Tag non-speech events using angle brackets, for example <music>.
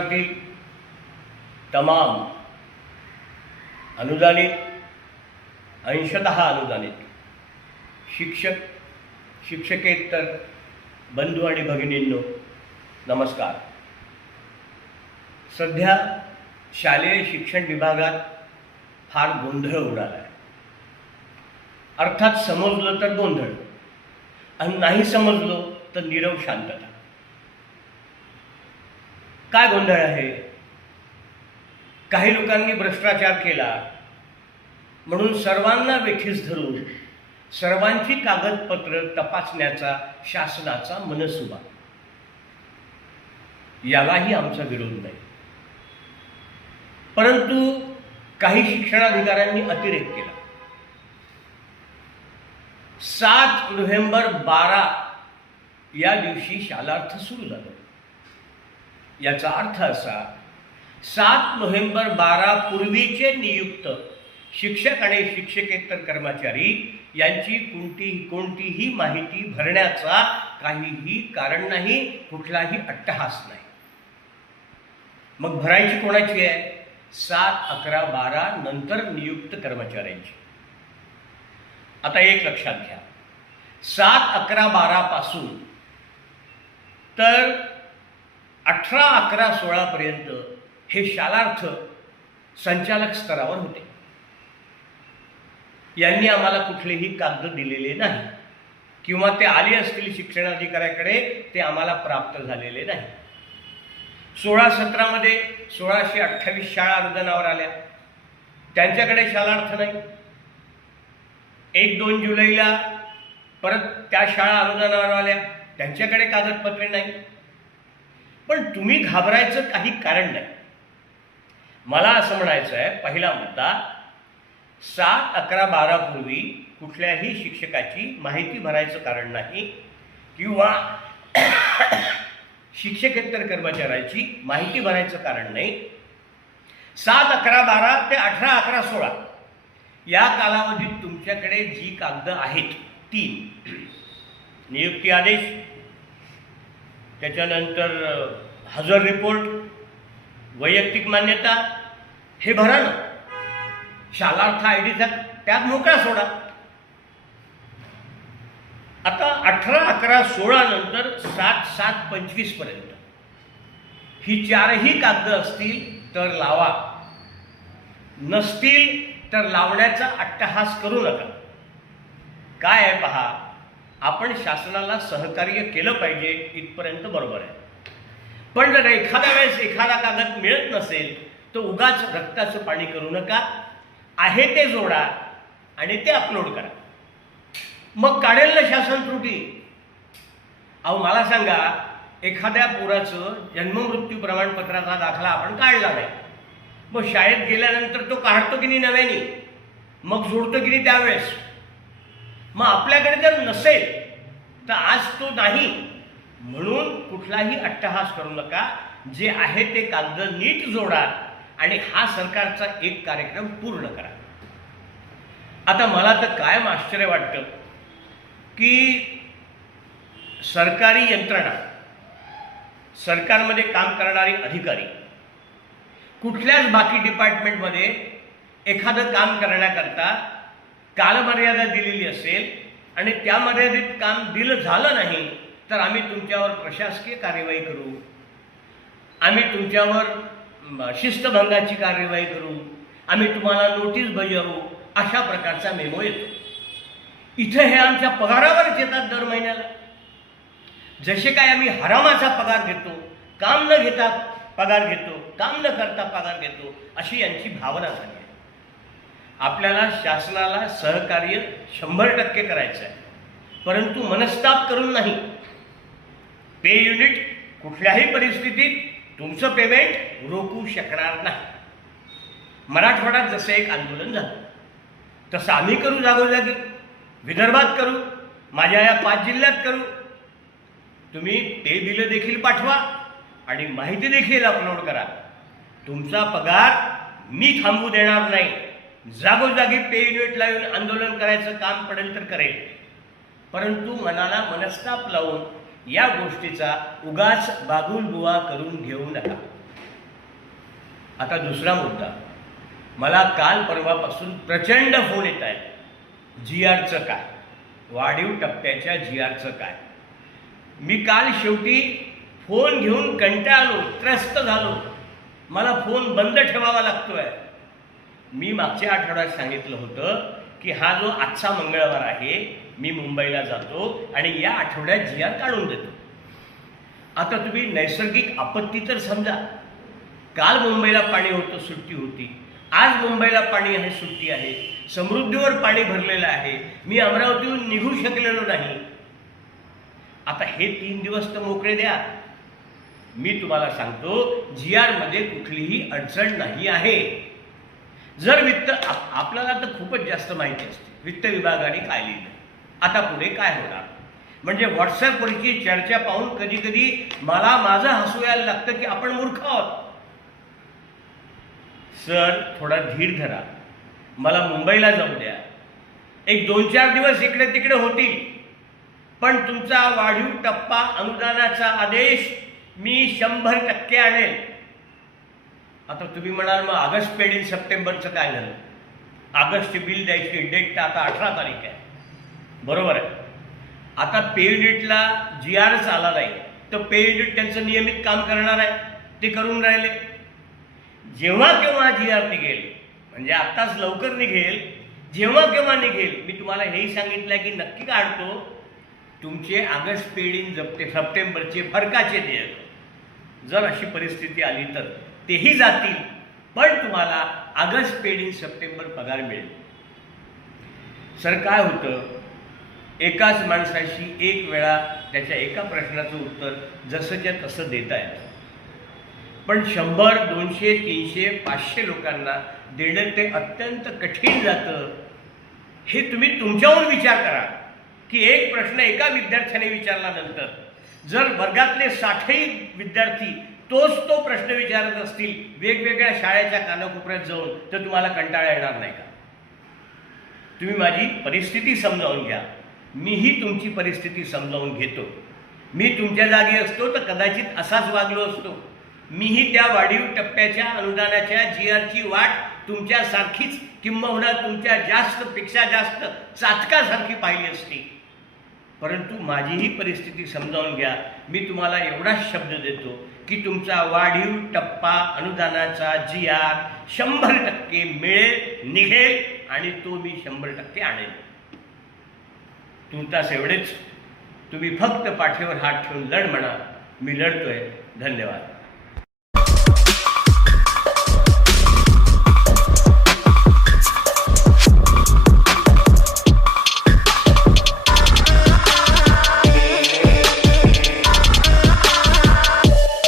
क्षेत्रातील तमाम अनुदानित अंशत अनुदानित शिक्षक शिक्षकेतर बंधू आणि भगिनींनो नमस्कार सध्या शालेय शिक्षण विभागात फार गोंधळ उडाला आहे अर्थात समजलं तर गोंधळ आणि नाही समजलो तर नीरव शांतता काय गोंधळ आहे काही लोकांनी भ्रष्टाचार केला म्हणून सर्वांना वेठीस धरून सर्वांची कागदपत्र तपासण्याचा शासनाचा मनसुबा यालाही आमचा विरोध नाही परंतु काही शिक्षणाधिकाऱ्यांनी अतिरेक केला सात नोव्हेंबर बारा या दिवशी शालार्थ सुरू झाला याचा अर्थ असा सात नोव्हेंबर बारा पूर्वीचे नियुक्त शिक्षक आणि शिक्षकेतर कर्मचारी यांची कोणती कोणतीही माहिती भरण्याचा काहीही कारण नाही कुठलाही अट्टहास नाही मग भरायची कोणाची आहे सात अकरा बारा नंतर नियुक्त कर्मचाऱ्यांची आता एक लक्षात घ्या सात अकरा बारापासून तर अठरा अकरा सोळापर्यंत हे शालार्थ संचालक स्तरावर होते यांनी आम्हाला कुठलेही कागद दिलेले नाही किंवा ते आले असतील शिक्षणाधिकाऱ्याकडे ते आम्हाला प्राप्त झालेले नाही सोळा सतरामध्ये सोळाशे अठ्ठावीस शाळा अनुदानावर आल्या त्यांच्याकडे शालार्थ नाही एक दोन जुलैला परत त्या शाळा अनुदानावर आल्या त्यांच्याकडे कागदपत्रे नाही पण तुम्ही घाबरायचं काही कारण नाही मला असं म्हणायचं आहे पहिला मुद्दा सात अकरा बारापूर्वी कुठल्याही शिक्षकाची माहिती भरायचं कारण नाही किंवा <coughs> शिक्षकेतर कर्मचाऱ्याची माहिती भरायचं कारण नाही सात अकरा बारा ते अठरा अकरा सोळा या कालावधीत तुमच्याकडे जी कागद आहेत ती नियुक्ती आदेश त्याच्यानंतर हजर रिपोर्ट वैयक्तिक मान्यता हे भरा ना शालार्थ आय डीचा त्यात मोकळा सोडा आता अठरा अकरा सोळा नंतर सात सात पर्यंत ही चारही कागदं असतील तर लावा नसतील तर लावण्याचा अट्टहास करू नका काय आहे पहा आपण शासनाला सहकार्य केलं पाहिजे इथपर्यंत बरोबर आहे पण जर एखाद्या वेळेस एखादा कागद मिळत नसेल तर उगाच रक्ताचं पाणी करू नका आहे ते जोडा आणि ते अपलोड करा मग काढेल ना शासन त्रुटी अहो मला सांगा एखाद्या पुराचं जन्ममृत्यू प्रमाणपत्राचा दाखला आपण काढला नाही मग शाळेत गेल्यानंतर तो काढतो की नाही नव्याने मग जोडतो की नाही त्यावेळेस मग आपल्याकडे जर नसेल तर आज तो नाही म्हणून कुठलाही अट्टहास करू नका जे आहे ते कागद नीट जोडा आणि हा सरकारचा एक कार्यक्रम पूर्ण करा आता मला तर कायम आश्चर्य वाटतं की सरकारी यंत्रणा सरकारमध्ये काम करणारे अधिकारी कुठल्याच बाकी डिपार्टमेंटमध्ये एखादं काम करण्याकरता कालमर्यादा दिलेली असेल आणि त्या मर्यादित काम दिलं झालं नाही तर आम्ही तुमच्यावर प्रशासकीय कार्यवाही करू आम्ही तुमच्यावर शिस्तभंगाची कार्यवाही करू आम्ही तुम्हाला नोटीस बजावू अशा प्रकारचा मेमो येतो इथं हे आमच्या पगारावर येतात दर महिन्याला जसे काय आम्ही हरामाचा पगार घेतो काम न घेता पगार घेतो काम न करता पगार घेतो अशी यांची भावना झाली आहे आपल्याला शासनाला सहकार्य शंभर टक्के करायचं आहे परंतु मनस्ताप करून नाही पे युनिट कुठल्याही परिस्थितीत तुमचं पेमेंट रोखू शकणार नाही मराठवाड्यात जसं एक आंदोलन झालं तसं आम्ही करू जागोजागी विदर्भात करू माझ्या या पाच जिल्ह्यात करू तुम्ही पे बिलं देखील पाठवा आणि माहिती देखील अपलोड करा तुमचा पगार मी थांबू देणार नाही जागोजागी पे युनिट लावून आंदोलन करायचं काम पडेल तर करेल परंतु मनाला मनस्ताप लावून या गोष्टीचा उगाच बागून बुवा करून घेऊ नका आता दुसरा मुद्दा मला काल परवापासून प्रचंड फोन येत आहे जी आरचं काय वाढीव टप्प्याच्या जी आरचं काय मी काल शेवटी फोन घेऊन कंटाळलो त्रस्त झालो मला फोन बंद ठेवावा लागतोय मी मागच्या आठवड्यात सांगितलं होतं की हा जो आजचा मंगळवार आहे मी मुंबईला जातो आणि या आठवड्यात जी आर काढून देतो आता तुम्ही नैसर्गिक आपत्ती तर समजा काल मुंबईला पाणी होतं सुट्टी होती आज मुंबईला पाणी आहे सुट्टी आहे समृद्धीवर पाणी भरलेलं आहे मी अमरावतीहून निघू शकलेलो नाही आता हे तीन दिवस तर मोकळे द्या मी तुम्हाला सांगतो जी आरमध्ये कुठलीही अडचण नाही आहे जर वित्त आपल्याला तर खूपच जास्त माहिती असते वित्त विभागाने काय लिहिलं आता पुढे काय होणार म्हणजे व्हॉट्सअपवरची चर्चा पाहून कधी कधी मला माझं हसू यायला लागतं की आपण मूर्ख आहोत सर थोडा धीर धरा मला मुंबईला जाऊ द्या एक दोन चार दिवस इकडे तिकडे होतील पण तुमचा वाढीव टप्पा अनुदानाचा आदेश मी शंभर टक्के आणेल आता तुम्ही म्हणाल मग ऑगस्ट पेड सप्टेंबरचं काय झालं ऑगस्टची बिल द्यायची डेट आता अठरा तारीख आहे बरोबर आहे आता पे युनिटला जी आरच आला नाही तर पे त्यांचं नियमित काम करणार आहे ते करून राहिले जेव्हा केव्हा जी आर निघेल म्हणजे आत्ताच लवकर निघेल जेव्हा केव्हा निघेल मी तुम्हाला हेही सांगितलं की नक्की काढतो तुमचे ऑगस्ट पेडिंग इन सप्टेंबरचे फरकाचे देयक जर अशी परिस्थिती आली तर तेही जातील पण तुम्हाला ऑगस्ट पेड इन सप्टेंबर पगार मिळेल सर काय होतं एकाच माणसाशी एक वेळा त्याच्या एका प्रश्नाचं उत्तर जसंच्या तसं देता येतं पण शंभर दोनशे तीनशे पाचशे लोकांना देणं ते अत्यंत कठीण जातं हे तुम्ही तुमच्यावर विचार करा की एक प्रश्न एका विद्यार्थ्याने विचारल्यानंतर जर वर्गातले साठही विद्यार्थी तोच तो प्रश्न विचारत असतील वेगवेगळ्या शाळेच्या कानाकोपऱ्यात जाऊन तर तुम्हाला कंटाळा येणार नाही का तुम्ही माझी परिस्थिती समजावून घ्या मीही तुमची परिस्थिती समजावून घेतो मी तुमच्या जागी असतो तर कदाचित असाच वागलो असतो मीही त्या वाढीव टप्प्याच्या अनुदानाच्या जी आरची वाट तुमच्यासारखीच किंबहुना तुमच्या जास्त पेक्षा जास्त चाचकासारखी पाहिली असती परंतु माझीही परिस्थिती समजावून घ्या मी तुम्हाला एवढाच शब्द देतो की तुमचा वाढीव टप्पा अनुदानाचा जी आर शंभर टक्के मिळेल निघेल आणि तो मी शंभर टक्के आणेल तुमचाच एवढेच तुम्ही फक्त पाठीवर हात ठेवून लढ म्हणा मी लढतोय धन्यवाद